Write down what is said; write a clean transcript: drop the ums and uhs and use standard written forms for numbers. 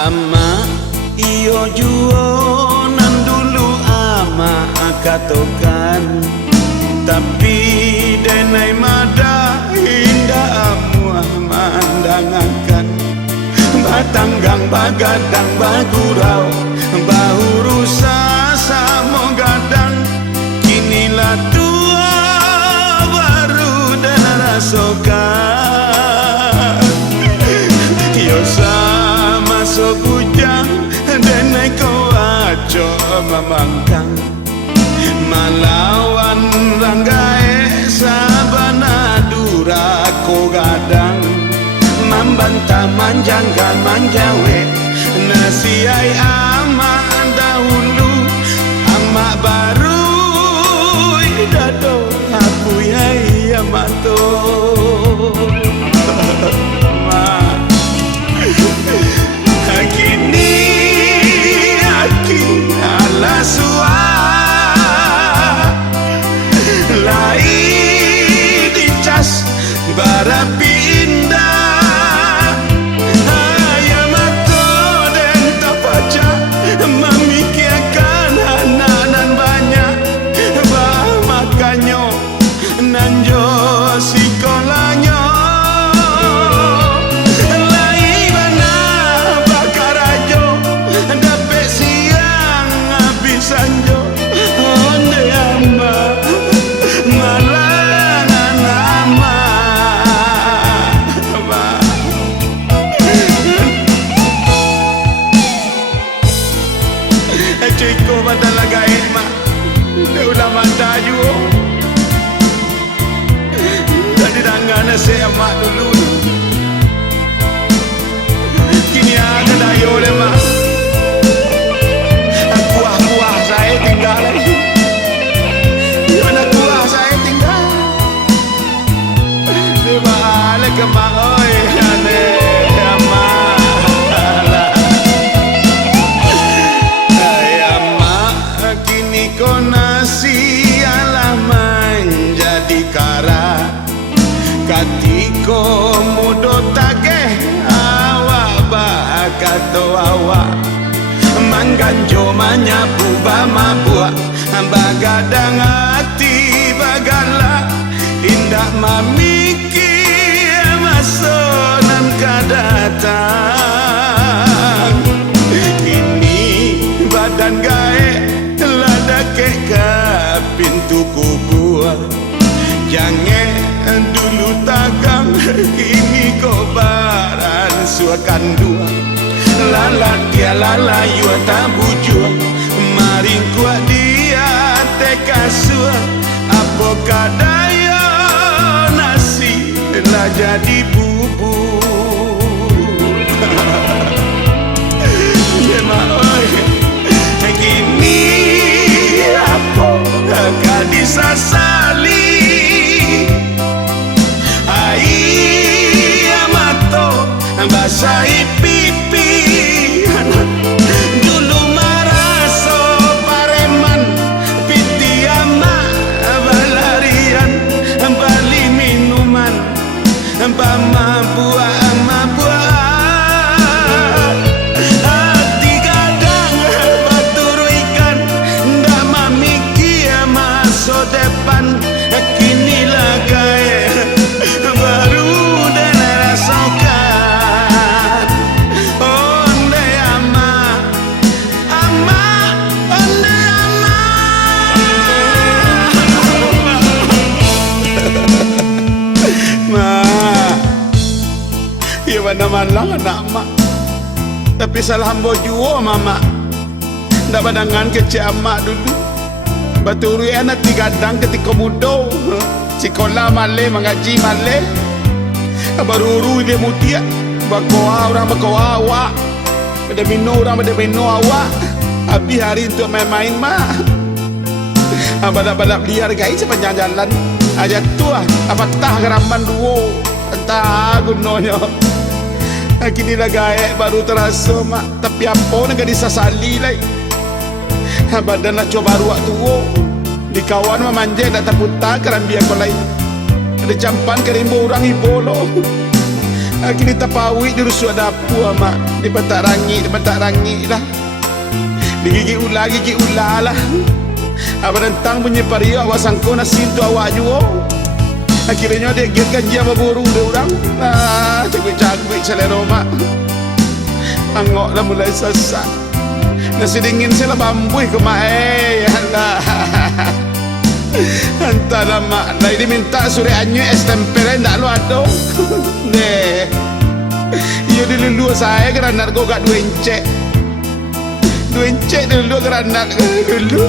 Ama iyo juo nan dulu ama katokan, tapi denai mada indah amuah mandangakan. Batanggang bagadang bagurau bahu rusa samo gadang, kinilah tua baru dan rasokan. Yo sama so bujang denai ko aco mamangkang, malawan ranggae sabana dura ko gadang, membantah manjangkan manjawe nasi ai ama dahulu ama baru idado aku yai amato. Kini aki ala sua lai dicas barapi indah, ayam aku dan tak baca memikirkan anak nan banyak, bah makannya nanjo sekolahnya. Sanjo onde ama malangan ama Ciko badala gaet ma de ulama tayu jadi dangana saya mak dulu kini ada dayo le ma tinggal lagi, mana kuah saya tinggal di balik kembang oi ane ama kini ko nasi alah menjadi kara, katiko mudo tageh awak bakato awak mangganjo manyapu bamabua, bagadang hati bagala indah mamikir masonan kadatang. Kini badan gae ladake ke pintu kubur, jangan dulu tagang kini kobaran suakan dua. Lala dia lala yua tabujua, maring kuat dia tekasua, apa kadaya nasi lah jadi bubur. Dema oi, kini apa gak disasali, ai amato basahi pipi. Dulu maraso pareman piti ama balarian bali minuman buah hati gadang batu ikan ndak mamiki maso depan mana malang anak mak. Tapi salah hamba jua mama. Ndak badangan kecil amak dulu. Baturi anak digadang ketika muda. Sekolah male, mengaji male. Baru dia mutia. Bakoa orang bakoa awak. Pada minum orang pada minum awak. Habis hari untuk main-main mak. Balap-balap liar guys sepanjang jalan. Aja tu apa tah geraman duo. Entah gunanya. Kini lah gaek baru terasa mak. Tapi apa nak disasali lagi. Badan nak coba ruak tuo. Di kawan memanja nak terputar kerambi aku lain. Ada campan kerimbo orang ibu lo. Kini tapawik di rusuk dapur mak. Di petak rangi lah. Di gigi ular lah. Rentang punya pariak awak sangko nasi tu awak jua. Akhirnya dia giatkan dia berburu dia orang. Cakut-cakut selera mak. Angok dah mulai sesak. Nasi dingin saya lah bambui ke mak. Allah. Entahlah mak. Dah diminta suri anyu es tempere tak lu ada. Nih. Ia dulu saya kerana nak gogak 2 encik. 2 encik dulu kerana dulu.